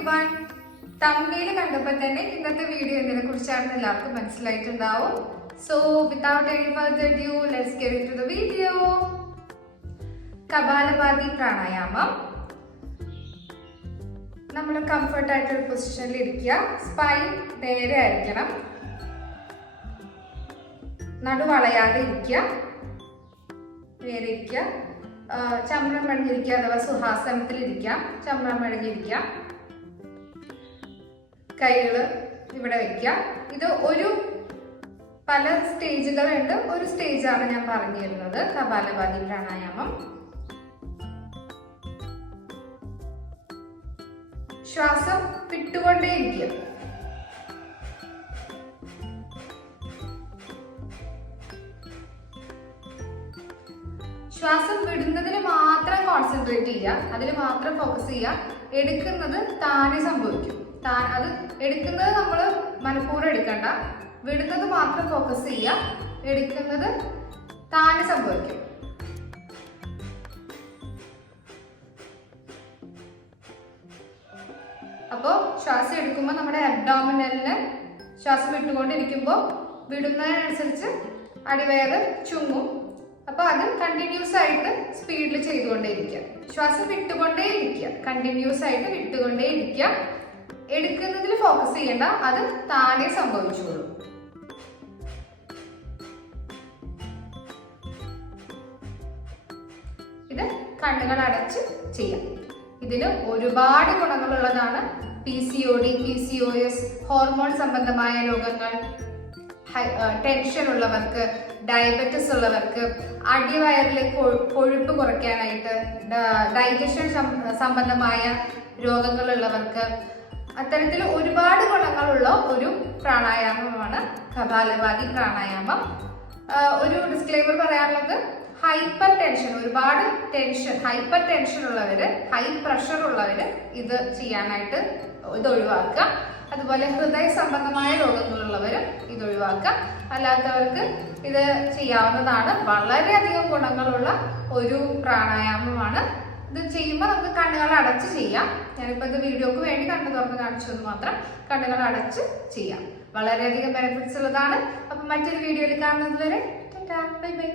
everyone. Thumbnail കണ്ടപ്പോൾ തന്നെ ഇന്നത്തെ വീഡിയോ എന്തിനെ കുറിച്ചാണെന്ന് എല്ലാവർക്കും മനസ്സിലായിട്ടുണ്ടാവും. So without any further ado, let's get into the video. Kapalbhati പ്രാണായാമം. നമ്മൾ കംഫർട്ട് ആയിട്ടുള്ള പൊസിഷനിൽ ഇരിക്കുക. സ്പൈൻ നേരെ ആയിരിക്കണം. നടുവളയാതെ ഇരിക്കുക. നേരെ ഇരിക്കുക. ചമ്രം മടങ്ങിയിരിക്കുക അഥവാ സുഹാസനത്തിലിരിക്കാം. ചമ്രം മടങ്ങിയിരിക്കുക. കൈകൾ ഇവിടെ വെക്കുക. ഇത് പല സ്റ്റേജുകളുണ്ട്. ഒരു സ്റ്റേജാണ് ഞാൻ പറഞ്ഞു തരുന്നത് കപാലഭാതി പ്രാണായാമം. ശ്വാസം വിട്ടുകൊണ്ടേയിരിക്കുക. ശ്വാസം വിടുന്നതിന് മാത്രം കോൺസെൻട്രേറ്റ് ചെയ്യുക. അതിൽ മാത്രം ഫോക്കസ് ചെയ്യുക. എടുക്കുന്നത് താനെ സംഭവിക്കും. അത് എടുക്കുന്നത് നമ്മൾ മനഃപൂർവ്വം എടുക്കണ്ട. വിടുന്നത് മാത്രം ഫോക്കസ് ചെയ്യുക. എടുക്കുന്നത് താനെ സംഭവിക്കും. അപ്പോൾ ശ്വാസം എടുക്കുമ്പോൾ നമ്മുടെ അബ്ഡോമിനലിന് ശ്വാസം വിട്ടുകൊണ്ടിരിക്കുമ്പോൾ വിടുന്നതിനനുസരിച്ച് അടിവയറ് ചുങ്ങും. അപ്പോൾ അത് കണ്ടിന്യൂസ് ആയിട്ട് സ്പീഡിൽ ചെയ്തുകൊണ്ടേയിരിക്കുക. ശ്വാസം വിട്ടുകൊണ്ടേയിരിക്കുക. കണ്ടിന്യൂസ് ആയിട്ട് വിട്ടുകൊണ്ടേയിരിക്കുക. എടുക്കുന്നതിൽ ഫോക്കസ് ചെയ്യേണ്ട. അത് താനെ സംഭവിച്ചോളൂ. ഇത് കണ്ണുകൾ അടച്ച് ചെയ്യാം. ഇതിന് ഒരുപാട് ഗുണങ്ങളുള്ളതാണ്. PCOD, PCOS, ഹോർമോൺ സംബന്ധമായ രോഗങ്ങൾ, ടെൻഷൻ ഉള്ളവർക്ക്, ഡയബറ്റിസ് ഉള്ളവർക്ക്, അടിവയറിലെ കൊഴുപ്പ് കുറയ്ക്കാനായിട്ട്, ഡൈജഷൻ സംബന്ധമായ രോഗങ്ങളുള്ളവർക്ക്, അത്തരത്തിൽ ഒരുപാട് ഗുണങ്ങളുള്ള ഒരു പ്രാണായാമമാണ് കപാലഭാതി പ്രാണായാമം. ഒരു ഡിസ്ക്ലെയിമർ പറയാനുള്ളത്, ഹൈപ്പർ ടെൻഷൻ, ഒരുപാട് ടെൻഷൻ, ഹൈപ്പർ ടെൻഷൻ ഉള്ളവര്, ഹൈ പ്രഷർ ഉള്ളവര് ഇത് ചെയ്യാനായിട്ട് ഇത് ഒഴിവാക്കുക. അതുപോലെ ഹൃദയ സംബന്ധമായ രോഗങ്ങളുള്ളവരും ഇത് ഒഴിവാക്കുക. അല്ലാത്തവർക്ക് ഇത് ചെയ്യാവുന്നതാണ്. വളരെയധികം ഗുണങ്ങളുള്ള ഒരു പ്രാണായാമമാണ്. ഇത് ചെയ്യുമ്പോൾ നമുക്ക് കണ്ണുകൾ അടച്ച് ചെയ്യാം. ഞാനിപ്പോൾ ഇത് വീഡിയോക്ക് വേണ്ടി കണ്ണു തുറന്ന് കാണിച്ചത് മാത്രം. കണ്ണുകൾ അടച്ച് ചെയ്യാം. വളരെയധികം ബെനിഫിറ്റ്സ് ഉള്ളതാണ്. അപ്പം മറ്റൊരു വീഡിയോയിൽ കാണുന്നത് വരെ ബൈ ബൈ.